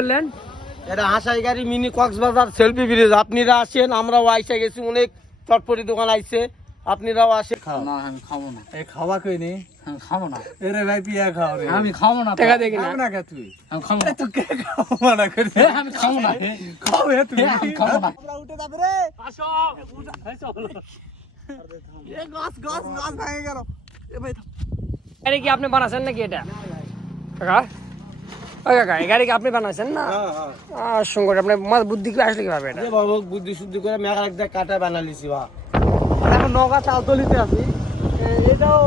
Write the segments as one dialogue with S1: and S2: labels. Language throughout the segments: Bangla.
S1: বললেন? এটা হাসাই গাড়ি মিনি কক্সবাজার সেলফি ব্রিজ। আপনারা আসেন আমরাও আইসা গেছি অনেক চটপটি দোকান আইছে আপনারাও আসেন।
S2: না আমি খাব না।
S1: এই খাওয়া কই নি? আমি খাব না। এরে ভাই পিয়া খাও রে। আমি খাব না টাকা দেখি না।
S2: না কে তুই? আমি খাব না। তো
S1: কে খাও মানা করে। আমি খাব না। খাও হে তুই।
S2: আমি খাব না।
S3: আমরা উঠে যাবে রে। আসো। এ গাছ গাছ গাছ ভেঙে গেল। এ ভাই। গাড়ি কি আপনি বানাচ্ছেন নাকি এটা? কাকা ও কাকা এই গাড়ি আপনি বানাচ্ছেন না? হ্যাঁ হ্যাঁ। আর আপনি বুদ্ধি করে আসলে কীভাবে এটা?
S4: বুদ্ধি শুদ্ধি করে মেঘার একটা কাটা বানালিছি বা। এখন নগা চালতলিতে আছি। এ, এটাও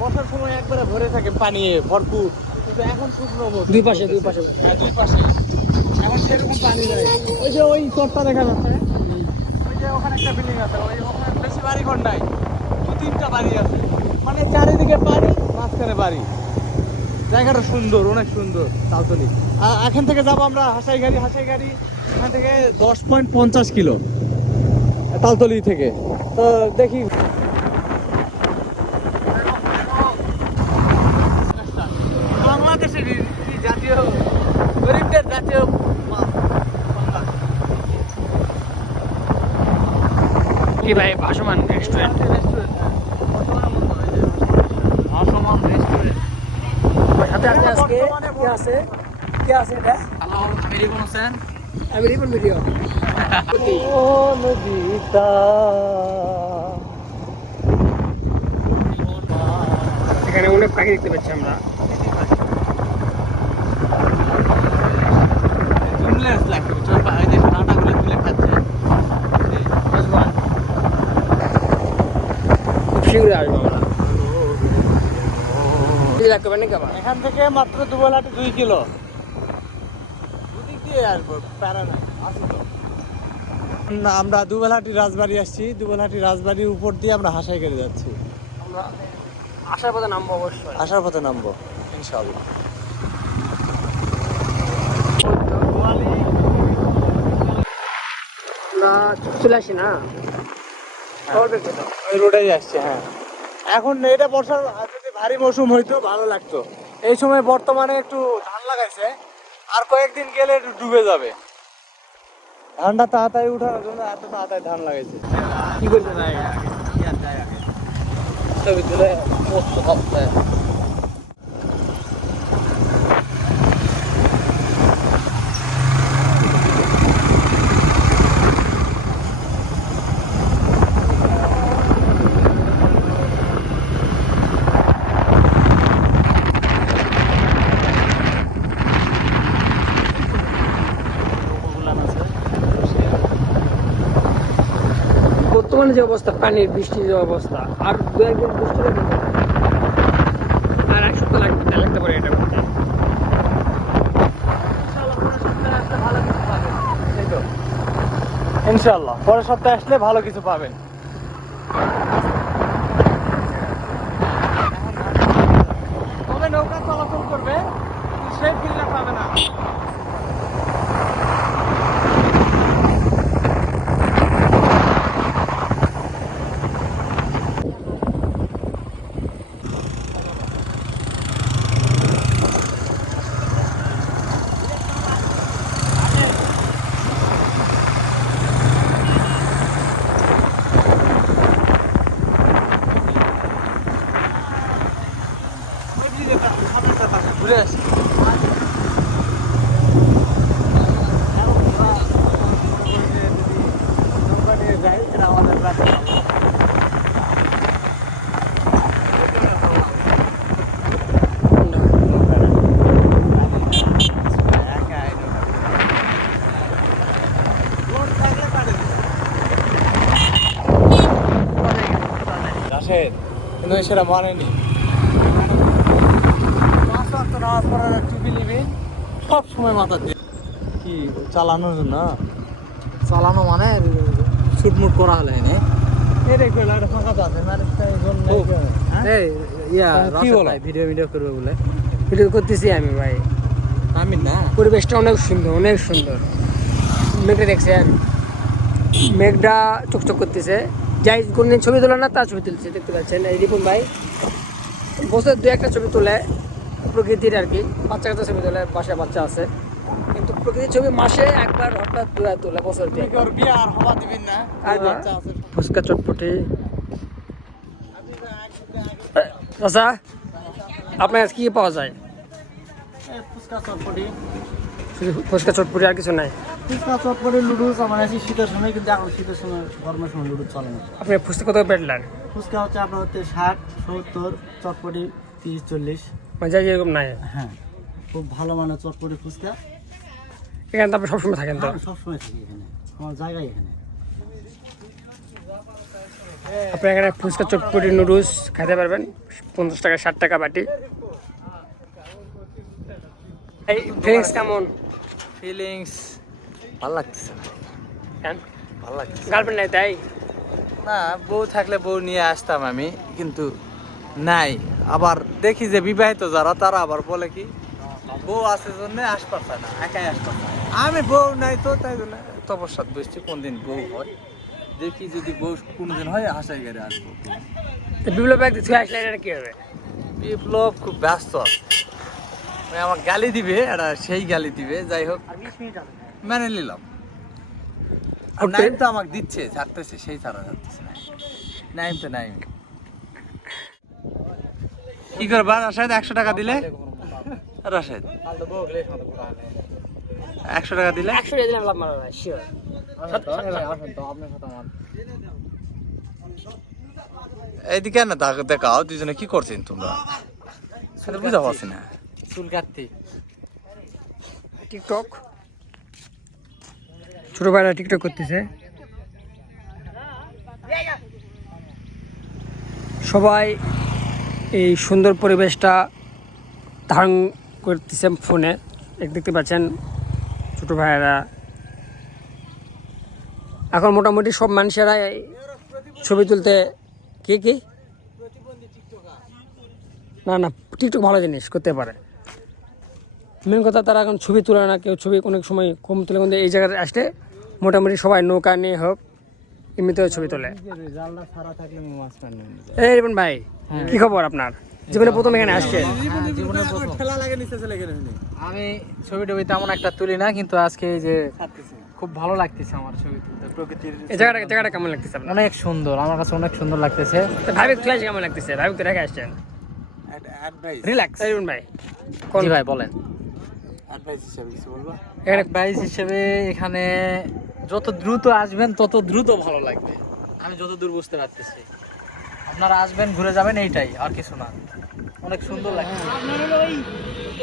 S4: বর্ষার সময় একবারে ভরে থাকে পানি ভরপুর। কিন্তু এখন শুকনো অবস্থা।
S3: দুই পাশে দুই পাশে।
S4: হ্যাঁ, দুই পাশে। এখন সেরকম পানি নেই।
S3: ওই যে ওই চরটা দেখা যাচ্ছে।
S4: ওই যে ওখানে একটা বিল্ডিং আছে। ওই ওখানে বেশি বাড়ি ঘর নাই। দু তিনটা বাড়ি আছে। মানে চারিদিকে পানি মাঝখানে বাড়ি। জায়গাটা সুন্দর, অনেক সুন্দর তালতলি
S3: আর এখান থেকে যাব আমরা, হাসাই গাড়ি হাসাই গাড়ি। এখান থেকে দশ পয়েন্ট পঞ্চাশ কিলো তালতলি থেকে। তো দেখি। বাংলাদেশের জাতীয়, গরিবদের জাতীয় কি ভাই, ভাসমান রেস্টুরেন্ট
S4: অসমান রেস্টুরেন্ট
S3: আছে কি আছে? কি আছে এটা? আমি রিপন হোসেন। আমি রিপন ভিডিও। ও নদীতা এখানে অনেক পাখি দেখতে পাচ্ছি আমরা। খুব শীঘ্রই আসব আমরা। লাখ টাকা নাকি আমার
S4: এখান থেকে মাত্র দুবেলাটি দুই কিলো। দুদিক দিয়ে আসব প্যারা না আসি তো।
S3: না আমরা দুবেলাটি রাজবাড়ি আসছি দুবেলাটি রাজবাড়ির উপর দিয়ে আমরা হাসাই করে যাচ্ছি। আমরা আসার পথে নামবো অবশ্যই। আসার পথে নামবো ইনশাল্লাহ আমরা চলে আসি না? ওই রোডেই আসছে হ্যাঁ।
S4: এখন এটা বর্ষার ভারী মৌসুম হইতো, ভালো লাগতো। এই সময় বর্তমানে একটু ধান লাগাইছে, আর কয়েকদিন গেলে ডুবে যাবে।
S3: ধানটা তাড়াতাড়ি উঠানোর জন্য এত তাড়াতাড়ি ধান লাগাইছে। কি করবে ছবি তুলে পোস্ট করতে বর্তমানে যে অবস্থা, পানির বৃষ্টি যে অবস্থা, আর দু একদিন বৃষ্টি আর এক সপ্তাহ লাগবে তাহলে লাগতে পারে এটা করতে ইনশাল্লাহ পরের সপ্তাহে আসলে ভালো কিছু পাবেন তবে নৌকা চলাচল করবে কিন্তু সেই ফিল্ডটা পাবে না ঘুরে আসি রাশেদ কিন্তু সেটা মানেনি টুপি নিবি সব সময় মাথা দিয়ে কি চালানোর জন্য চালানো মানে শুটমুট করা হলে এনে ভিডিও ভিডিও করবে বলে। ভিডিও করতেছি আমি ভাই। আমি না। পরিবেশটা অনেক সুন্দর অনেক সুন্দর। মেঘটা দেখছেন? মেঘটা চকচক করতেছে। যাই কোনদিন ছবি তোলে না তার ছবি তুলছে দেখতে পাচ্ছেন। এই রিপন ভাই বছর দু একটা ছবি তোলে প্রকৃতির আর কি। বাচ্চা কাচ্চা ছবি তোলে বাসায় বাচ্চা আছে। কিন্তু প্রকৃতির ছবি মাসে একবার হঠাৎ তোলা তোলা বছর দিয়ে
S4: আর হওয়া দিবেন না। আর বাচ্চা
S3: আছে ফুচকা চটপটি। আচ্ছা আপনার কি পাওয়া যায়?
S4: ফুচকা চটপটি।
S3: ফুচকা চটপটি আর কিছু নাই।
S4: ফুচকা চটপটি লুডুস আমার আছে শীতের সময় কিন্তু এখন শীতের সময় গরমের সময় লুডুস চলে না। আপনি ফুচকা কত ফুচকা হচ্ছে আপনার হচ্ছে ষাট সত্তর চটপটি তিরিশ চল্লিশ।
S3: মানে যেরকম নাই।
S4: হ্যাঁ খুব ভালো মানের চটপটি ফুচকা।
S3: এখানে তো আপনি সবসময় থাকেন তো?
S4: আমি সবসময় থাকি এখানে। আমার জায়গায় এখানে।
S3: আপনি এখানে ফুচকা চটপটি নুডলস খেতে পারবেন। পঞ্চাশ টাকা ষাট টাকা বাটি। এই ড্রিঙ্কস কেমন? ফিলিংস ভালো লাগতেছে না। কেন? ভালো লাগতেছে গার্লফ্রেন্ড নাই তাই? না বউ থাকলে বউ নিয়ে আসতাম আমি কিন্তু নাই। আবার দেখি যে বিবাহিত যারা তারা আবার বলে কি বউ আছে জন্য আসপারছে না একাই আসপারছে আমি বউ নাই তো তাই জন্য তপস্যাত বসছি কোনদিন বউ হয়। দেখি যদি বউ কোনদিন হয় আশাই গাড়ি আসব। বিপ্লব এক ছুঁয়ে আসলে এটা কি হবে? বিপ্লব খুব ব্যস্ত। আছে আমার গালি দিবে এটা সেই গালি দিবে যাই হোক। মেনে নিলাম। নাইম তো আমাকে দিচ্ছে ছাড়তেছে সেই ছাড়া যাচ্ছে না। নাইম তো নাইম কি করবা রাশেদ একশো টাকা দিলে? রাশেদ। একশো টাকা দিলে?
S4: একশো টাকা দিলাম লাভ মারা শিওর
S3: এইদিকে না দেখ- দেখাও দুজনে কি করছেন তোমরা? সেটা বুঝা পারছি না। চুল কাটতে। টিকটক। ছোট ভাইরা টিকটক করতেছে। সবাই এই সুন্দর পরিবেশটা ধারণ করতেছে ফোনে। এক দেখতে পাচ্ছেন ছোট ভাইয়েরা। এখন মোটামুটি সব মানুষেরা ছবি তুলতে কে কি? না না টিকটক ভালো জিনিস করতে পারে। মেন কথা তারা এখন ছবি তোলে না, কেউ ছবি অনেক সময় কম তোলে, কিন্তু এই জায়গায় আসলে মোটামুটি সবাই নৌকা নিয়ে হোক এমনিতেও ছবি তোলে। এই রিপন ভাই কি খবর আপনার? জীবনে প্রথম এখানে আসছেন।
S4: গেলে আমি ছবি টবি তেমন একটা তুলি না কিন্তু আজকে এই যে খুব ভালো লাগতেছে আমার ছবি তুলতে।
S3: প্রকৃতির এই জায়গাটা জায়গাটা কেমন লাগতেছে অনেক সুন্দর আমার কাছে অনেক সুন্দর লাগতেছে। তো ভাবি তুলে কেমন লাগতেছে? ভাবি তো রেখে আসছেন। রিল্যাক্স ভাই। কোন জি ভাই বলেন।
S4: অ্যাডভাইস হিসাবে কিছু বলবা?
S3: এখানে বাইশ হিসেবে এখানে যত দ্রুত আসবেন তত দ্রুত ভালো লাগবে। আমি যত দূর বুঝতে পারতেছি। আপনারা আসবেন ঘুরে যাবেন এইটাই আর কিছু না। অনেক সুন্দর লাগছে।
S4: আপনার হলো ওই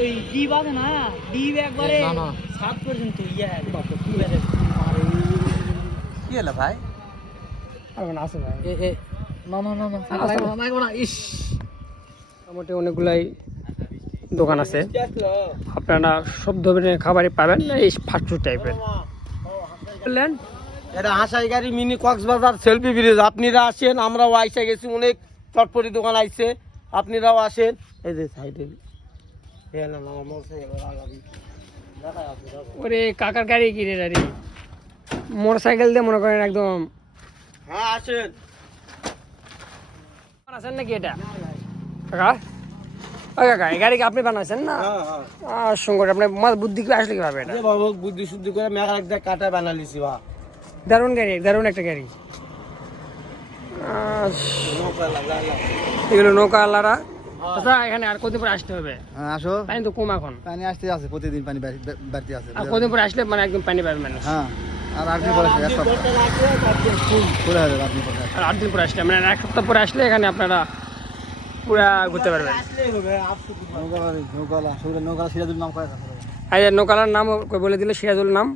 S4: ওই ডিপ আছে না? ডিপ একবারে না, না। সাত পর্যন্ত ইয়ে কি হলো ভাই? আছে ভাই।
S3: না না না না লাগবে না ইস। মোটামুটি অনেকগুলাই দোকান আছে। আপনারা সব ধরনের খাবারই পাবেন এই ফাস্টফুড টাইপের বললেন?
S1: এটা হাসাই গাড়ি মিনি কক্সবাজার সেলফি ব্রিজ। আপনারা আসেন আমরাও আইসা গেছি অনেক চটপটি দোকান আইছে। আপনারাও আসেন। এই যে সাইডে।
S3: ওরে কাকার গাড়ি কি রে গাড়ি মোটর সাইকেল দিয়ে মনে করেন একদম হ্যাঁ আসেন। বানাচ্ছেন নাকি এটা? কাকা? ওই কাকা এই গাড়ি কি আপনি বানাচ্ছেন না? হ্যাঁ হ্যাঁ। আর বুদ্ধি কি আসলে কীভাবে এটা?
S4: এ বাবু বুদ্ধি শুদ্ধি করে মেঘার একটা কাটা বানালিছি বা।
S3: দারুণ গাড়ি দারুণ একটা গাড়ি। এগুলো নৌকা আল্লাহরা আচ্ছা এখানে আর পরে আসতে হবে? আসো। পানি তো কম এখন।
S4: পানি আসতে আছে প্রতিদিন পানি বাড়তে আছে।
S3: আর কদিন পরে আসলে মানে একদম পানি পাবে মানুষ।
S4: হ্যাঁ আর আট দিন পরে আসবে, এক সপ্তাহ।
S3: হবে আট দিন পরে আর আট দিন পরে আসলে মানে এক সপ্তাহ পরে আসলে এখানে আপনারা পুরা ঘুরতে পারবেন। এই নৌকালার নাম বলে দিল সিরাজুল নাম।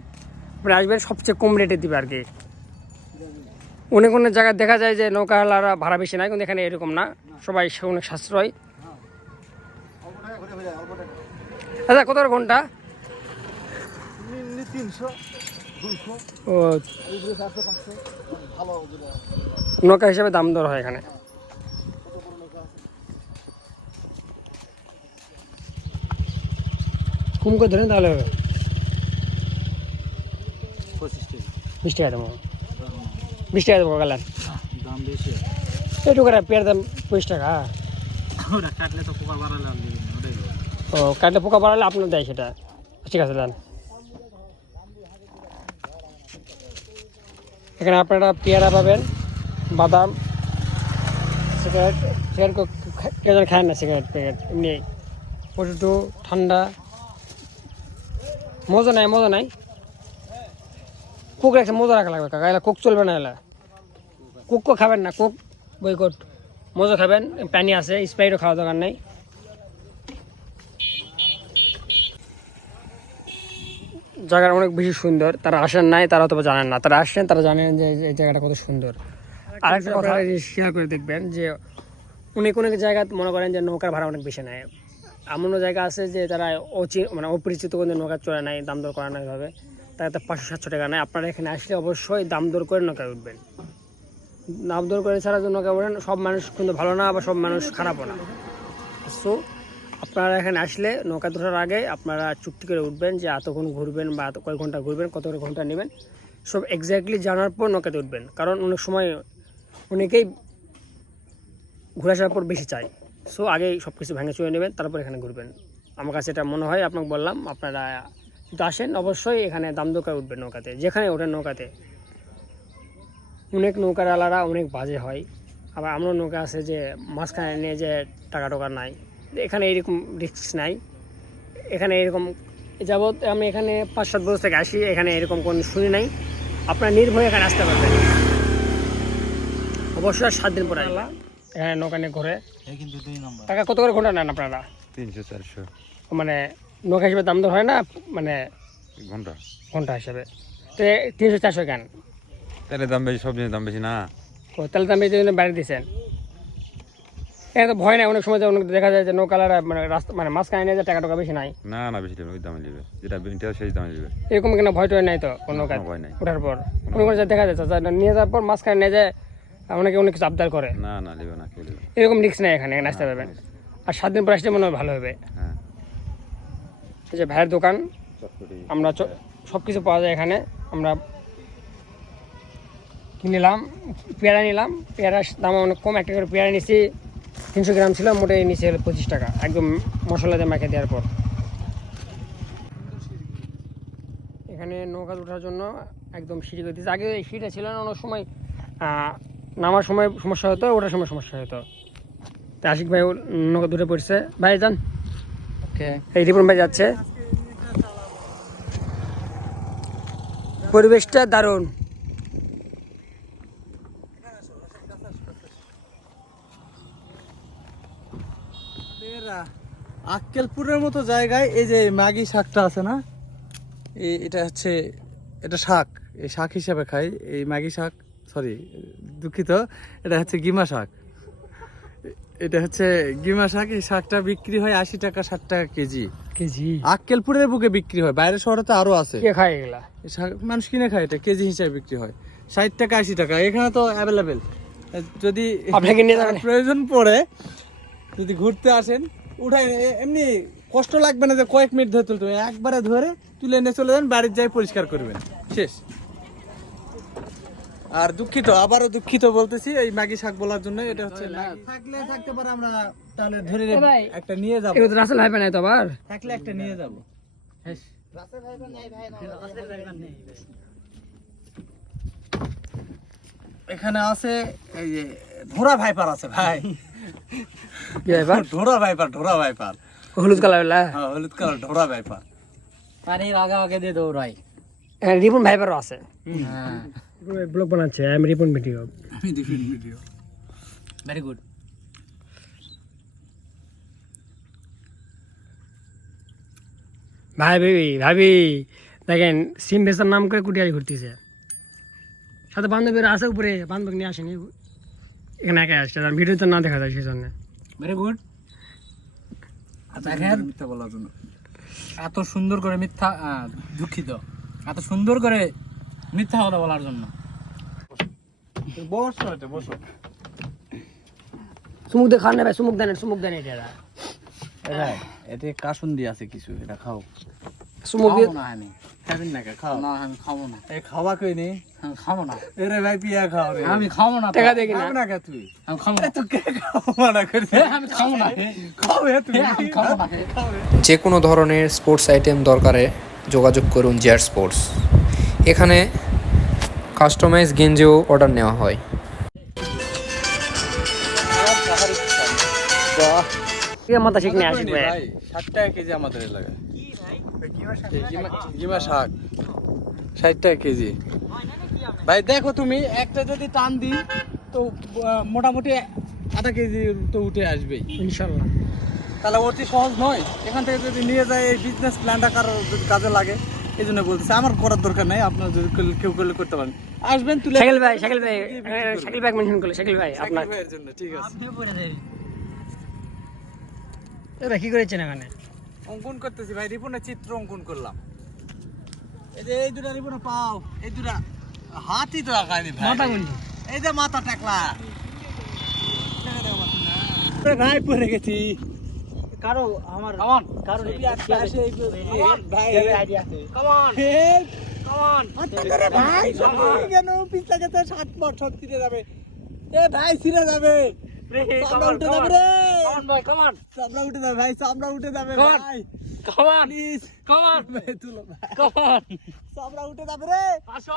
S3: আপনি আসবেন, সবচেয়ে কম রেটে দিবে আর কি। অনেক অনেক জায়গায় দেখা যায় যে নৌকালারা ভাড়া বেশি নাই কিন্তু এখানে এরকম না। সবাই অনেক সাশ্রয়। আচ্ছা কত ঘণ্টা? ও, নৌকা হিসাবে দাম দর হয় এখানে। কম করে ধরেন তাহলে হবে। বিশ টাকা দেবো। বিশ টাকা দেবো কালার দাম বেশি। একটু করে পেয়ার দাম পঁচিশ টাকা। ও কাটলে পোকা বাড়ালে আপনার দেয় সেটা। ঠিক আছে দান এখানে আপনারা পেয়ারা পাবেন বাদাম সিগারেট সিগারেট কেউ খায় না সিগারেট প্যাকেট এমনি প্রচুর ঠান্ডা মজা নাই মজা নাই। কোক রাখছে মজা রাখা লাগবে কাকা। এলা কোক চলবে না এলা। কোকও খাবেন না কোক বইকট মজা খাবেন পানি আছে স্প্রাইটও খাওয়া দরকার নেই। জায়গাটা অনেক বেশি সুন্দর তারা আসেন নাই তারা অথবা জানেন না। তারা আসছেন তারা জানেন যে এই জায়গাটা কত সুন্দর। আরেকটা কথা শেয়ার করে দেখবেন যে অনেক অনেক জায়গায় মনে করেন যে নৌকার ভাড়া অনেক বেশি নেয়। এমনও জায়গা আছে যে তারা অচি মানে অপরিচিত কোনো নৌকা চড়ে নাই, দাম দর করা নাই ভাবে তারা তো পাঁচশো, সাতশো টাকা নেয়। আপনারা এখানে আসলে অবশ্যই দাম দর করে নৌকায় উঠবেন। দাম দর করে ছাড়া যে নৌকা উঠেন সব মানুষ কিন্তু ভালো না, আবার সব মানুষ খারাপও না। সো আপনারা এখানে আসলে নৌকা তোঠার আগে আপনারা চুক্তি করে উঠবেন যে এতক্ষণ ঘুরবেন বা এত, কয় ঘণ্টা ঘুরবেন, কত ঘণ্টা নেবেন। সব এক্স্যাক্টলি জানার পর নৌকাতে উঠবেন। কারণ অনেক সময় অনেকেই ঘুরে আসার পর বেশি চাই সো আগেই সব কিছু ভেঙে চুয়ে নেবেন, তারপর এখানে ঘুরবেন। আমার কাছে এটা মনে হয়, আপনাকে বললাম, আপনারা আসেন, অবশ্যই এখানে দাম দোকায় উঠবেন নৌকাতে। যেখানে ওঠেন নৌকাতে। অনেক নৌকার আলারা অনেক বাজে হয়। আবার আমরা নৌকা আছে যে, মাঝখানে নিয়ে যে টাকা টোকা নাই। এখানে এরকম রিস্ক নাই। এখানে এরকম, যাবৎ আমি এখানে পাঁচ সাত বছর থেকে আসি, এখানে এরকম কোনো শুনি নাই। আপনারা নির্ভয়ে এখানে আসতে পারবেন। অবশ্যই সাত দিন পরে আসলাম এখানে নৌকা নিয়ে ঘুরে। কিন্তু দুই নম্বর। টাকা কত করে ঘণ্টা নেন আপনারা?
S4: তিনশো চারশো।
S3: মানে নৌকা হিসেবে দাম দর হয় না মানে ঘণ্টা। ঘণ্টা হিসেবে। তো তিনশো চারশো কেন?
S4: তাহলে দাম বেশি সব জিনিস দাম বেশি না।
S3: ও তাহলে তো আমি এই জন্য বাইরে দিয়েছেন এখানে তো ভয় নাই অনেক সময় অনেক দেখা যায় যে নৌকালারা মানে রাস্তা মানে মাঝখানে নিয়ে যায় টাকা টাকা বেশি নাই।
S4: না না বেশি ওই দামে নেবে। যেটা ইন্টারেস্ট সেই দামে নেবে।
S3: এরকম কেন ভয় টয় নাই তো কোনো নৌকা কোনো ভয় নাই। ওঠার পর? কোনো কোনো দেখা যাচ্ছে নিয়ে যাওয়ার পর মাঝখানে নিয়ে যায় অনেকে অনেক কিছু আবদার করে।
S4: না না নেবে না কেউ
S3: এরকম রিক্স নেই এখানে এখানে আসতে পারবেন আর সাত দিন পর আসলে মনে হয় ভালো হবে। হ্যাঁ। এই যে ভাইয়ের দোকান আমরা সব কিছু পাওয়া যায় এখানে। আমরা নিলাম? পেয়ারা নিলাম। পেয়ারার দাম অনেক কম। একটা করে পেয়ারা নিছি তিনশো গ্রাম ছিল মোটে নিচে হলো পঁচিশ টাকা। একদম মশলা দিয়ে মাখে দেওয়ার পর। এখানে নৌকা ওঠার জন্য একদম সিঁড়ি করে দিয়েছে। আগে এই সিঁড়িটা ছিল না অনেক সময় নামার সময় সমস্যা হতো ওঠার সময় সমস্যা হতো। তা আশিক ভাই ও- নৌকা দূরে পড়ছে। ভাই যান। এই রিপন ভাই যাচ্ছে। পরিবেশটা দারুণ। আক্কেলপুরের মতো জায়গায় এই যে ম্যাগি শাকটা আছে না? এই এটা হচ্ছে এটা শাক। এই শাক হিসাবে খাই। এই ম্যাগি শাক সরি দুঃখিত এটা হচ্ছে গিমা শাক। এটা হচ্ছে গিমা শাক এই শাকটা বিক্রি হয় আশি টাকা ষাট টাকা কেজি। কেজি? আক্কেলপুরের বুকে বিক্রি হয় বাইরের শহরে তো আরও আছে।
S4: কে খায় এগুলা?
S3: শাক- মানুষ কিনে খায় এটা কেজি হিসাবে বিক্রি হয়। ষাট টাকা আশি টাকা এখানে তো অ্যাভেলেবেল যদি
S4: আপনাকে নিয়ে যাবেন?
S3: প্রয়োজন পড়ে যদি ঘুরতে আসেন উঠাই এমনি কষ্ট লাগবে না যে কয়েক মিনিট ধরে তুলতে। একবারে ধরে তুলে এনে চলে যান বাড়ির যাই পরিষ্কার করবেন। শেষ। আর দুঃখিত আবারও দুঃখিত বলতেছি এই ম্যাগি শাক বলার জন্য এটা হচ্ছে
S4: থাকলে থাকতে পারে আমরা তাহলে ধরে একটা নিয়ে যাব।
S3: তো রাসেল ভাই বানায় তো আবার?
S4: থাকলে একটা নিয়ে যাব।
S3: এখানে আছে এই যে ঢোরা ভাইপার আছে ভাই। কি ভাইবার ঢোরা ভাইপার ঢোরা ভাইপার। হলুদ কালার হ্যাঁ হলুদ কালার ঢোরা ভাইপার।
S4: পানির আগে আগে দিয়ে দৌড়াই। হ্যাঁ রিপন ভাইবারও আছে। হ্যাঁ।
S3: ব্লগ বানাচ্ছে আমি রিপন ভিডিও। আমি ভিডিও ভেরি গুড ভাই ভাবি ভাবি দেখেন সিম বেচার নাম করে কুটিয়ারি ঘুরতেছে। সাথে বান্ধবীরা আছে উপরে বান্ধবী নিয়ে আসেনি। এখানে একা আসছে আর ভিডিওতে না দেখা যায় সেই জন্য। ভেরি গুড দেখেন। মিথ্যা বলার জন্য। এত সুন্দর করে মিথ্যা আহ, দুঃখিত। এত সুন্দর করে মিথ্যা কথা বলার জন্য। বসো এটা বসো
S4: সুমুক দিয়ে খান না ভাই সুমুক দেন সুমুক দেন এটা
S3: ভাই এতে কাসুন্দি আছে কিছু এটা খাও। সুমুক দিয়ে না আমি। খাবেন না খাও।
S4: না আমি খাব না।
S3: এই খাওয়া কই নি? খাব না। এরে ভাই পিয়া খাও রে। আমি খাব না টাকা দেখি না না কে তুই? আমি খাব না। তো কে খাওয়া না করে। আমি খাব না। খাও হে তুই। আমি খাব না।
S5: যে কোনো ধরনের স্পোর্টস আইটেম দরকারে যোগাযোগ করুন জিয়ার স্পোর্টস। এখানে কাস্টমাইজ গেঞ্জিও অর্ডার নেওয়া হয়।
S3: মাথা ঠিক নিয়ে আসবে ভাই ষাট টাকা কেজি আমাদের এলাকায়। গিমা শাক ষাট টাকা কেজি। ভাই দেখো তুমি একটা যদি টান দিই তো মোটামুটি আধা কেজি তো উঠে আসবেই। ইনশাল্লাহ। তাহলে অতি সহজ নয়? এখান থেকে যদি নিয়ে যায় এই বিজনেস প্ল্যানটা কারও যদি কাজে লাগে। এই জন্য বলতেছে আমার করার দরকার নাই আপনার যদি কেউ- করলে করতে পারেন। আসবেন তুলে
S4: শাকিল ভাই শাকিল ভাই শাকিল ভাই মেনশন করলে শাকিল ভাই আপনার ভাইয়ের জন্য ঠিক আছে।
S3: এটা কি করেছেন এখানে? অঙ্কন করতেছি ভাই রিপনের চিত্র অঙ্কন করলাম। এই যে এই দুটা রিপনে পাও। এই দুটা হাতই তো আঁকায়নি ভাই। মাথা গুলি। এই যে মাথা টাকলা। ভাই পড়ে গেছি।
S4: কারও আমার
S3: কামন কারও ভাই আইডিয়া আছে কামন কামন ভাই। কেন? পিছলা গেছে সাত পর সব ছিঁড়ে যাবে। এ ভাই ছিঁড়ে যাবে। চামড়া উঠে যাবে রে। কামন ভাই কামন চামড়া উঠে যাবে ভাই চামড়া উঠে যাবে. ভাই। কামন প্লিজ কামন ভাই তুলো ভাই। কামন চামড়া উঠে যাবে রে। আসো।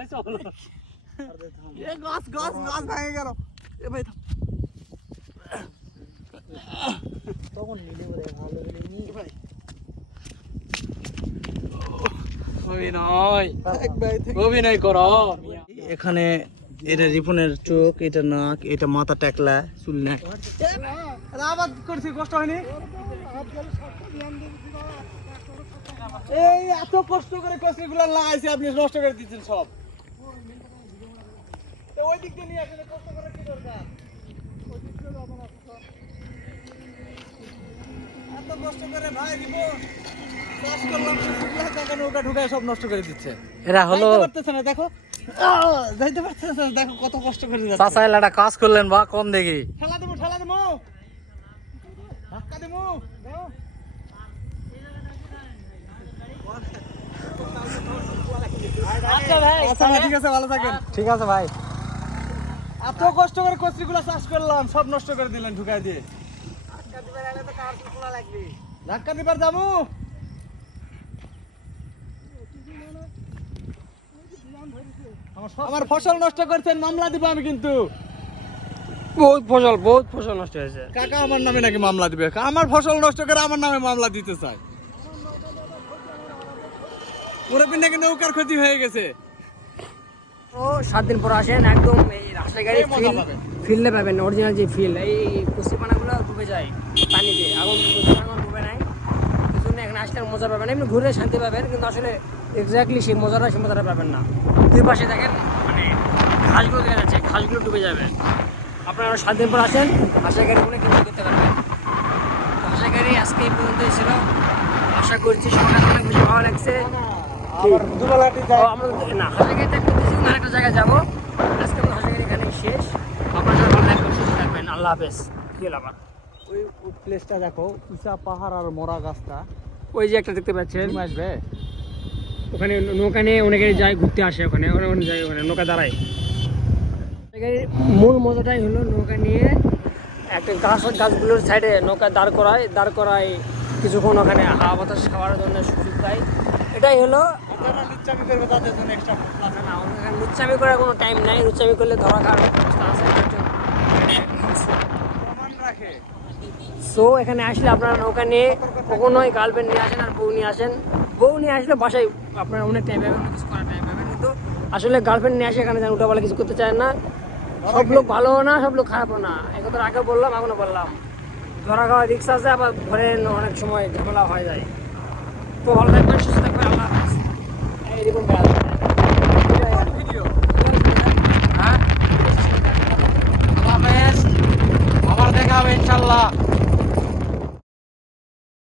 S3: আসো এ গাছ গাছ গাছ ভেঙে গেল। এ ভাই থাম। অভিনয়। থাক ভাই, থাক। অভিনয় করো। এখানে এটা রিপনের চোখ এটা নাক এটা মাথা টাকলা চুল না আবার করছি কষ্ট হয়নি? এই এত কষ্ট করে কষ্টগুলো আপনি নষ্ট করে দিচ্ছেন সব। ওই দিক দিয়ে নিয়ে আসলে কষ্ট করে কি দরকার? এত কষ্ট করে ভাই চাষ করলাম শুকলা টাকা নৌকা ঢুকায় সব নষ্ট করে দিচ্ছে। এরা হলো যাইতে না দেখো। যাইতে পারতেছে না দেখো কত কষ্ট করে যাচ্ছে। চাচা এলাটা কাজ করলেন বা কম দেখি। ঠেলা দেবো ঠেলা দেবো। ধাক্কা দেবো। দাও। ভাই ভাই, ঠিক আছে ঠিক আছে ভাই। এত কষ্ট করে কচুরিগুলো চাষ করলাম সব নষ্ট করে দিলেন ঢুকাই দিয়ে। ধাক্কা দিবার যাব। আমার ফসল নষ্ট করছেন মামলা দিব আমি কিন্তু। বহুত ফসল বহুত ফসল নষ্ট হয়েছে। কাকা আমার নামে নাকি মামলা দিবে? আমার ফসল নষ্ট করে আমার নামে মামলা দিতে চায়। মুরব্বী নাকি নৌকার ক্ষতি হয়ে গেছে। তো সাত দিন পর আসেন একদম এই গাড়ি পাবেন। ফিল্ডে পাবেন অরিজিনাল যে ফিল এই কুস্তিপানাগুলো ডুবে যায় পানিতে। আগুন কুস্তিপানা ডুবে নাই। এই জন্য এখানে আসলে মজা পাবেন এমনি ঘুরে শান্তি পাবেন কিন্তু আসলে এক্স্যাক্টলি সেই মজাটা সেই মজাটা পাবেন না। দুই পাশে দেখেন মানে ঘাসগুলো দেখা যাচ্ছে ঘাসগুলো ডুবে যাবে। আপনারা সাত দিন পর আসেন হাসা গাড়ি কোনো কিছু করতে পারবেন। তো গাড়ি আজকে এই পর্যন্ত ছিল। আশা করছি অনেক বেশি ভালো লাগছে। আমরা না। আরেকটা জায়গায় যাব। আজকে আমরা হাসাগাড়ি এখানে শেষ। আপনারা সবাই ভালো থাকবেন সুস্থ থাকবেন আল্লাহ হাফেজ। আবার? ওই প্লেসটা দেখো উঁচা পাহাড় আর মরা গাছটা। ওই যে একটা দেখতে পাচ্ছেন। তুমি আসবে? ওখানে নৌকা নিয়ে অনেকে যায় ঘুরতে আসে ওখানে। অনেক অনেক যায় ওখানে নৌকা দাঁড়ায়। মূল মজাটাই হলো নৌকা নিয়ে একটা গাছ গাছগুলোর সাইডে নৌকা দাঁড় করায়। দাঁড় করায় কিছুক্ষণ ওখানে হাওয়া বাতাস খাওয়ার জন্য সুযোগ দেয় এটাই হলো লুচ্চামি করার কোনো টাইম নাই লুচ্চামি করলে ধরা খাওয়ার ব্যবস্থা আছে সো এখানে আসলে আপনারা নৌকা নিয়ে কখনোই গার্লফ্রেন্ড নিয়ে আসেন আর বউ নিয়ে আসেন। বউ নিয়ে আসলে বাসায় আপনারা অনেক টাইম পাবেন অনেক কিছু করার টাইম পাবেন কিন্তু আসলে গার্লফ্রেন্ড নিয়ে আসে এখানে যেন উল্টাপাল্টা কিছু করতে চায় না। সব লোক ভালো না সব লোক খারাপও না। একথা আগে বললাম এখনও বললাম। ধরা খাওয়া রিক্সা আছে আবার ঘরে অনেক সময় ঝামেলা হয়ে যায়। তো ভালো থাকবেন Ele comprado.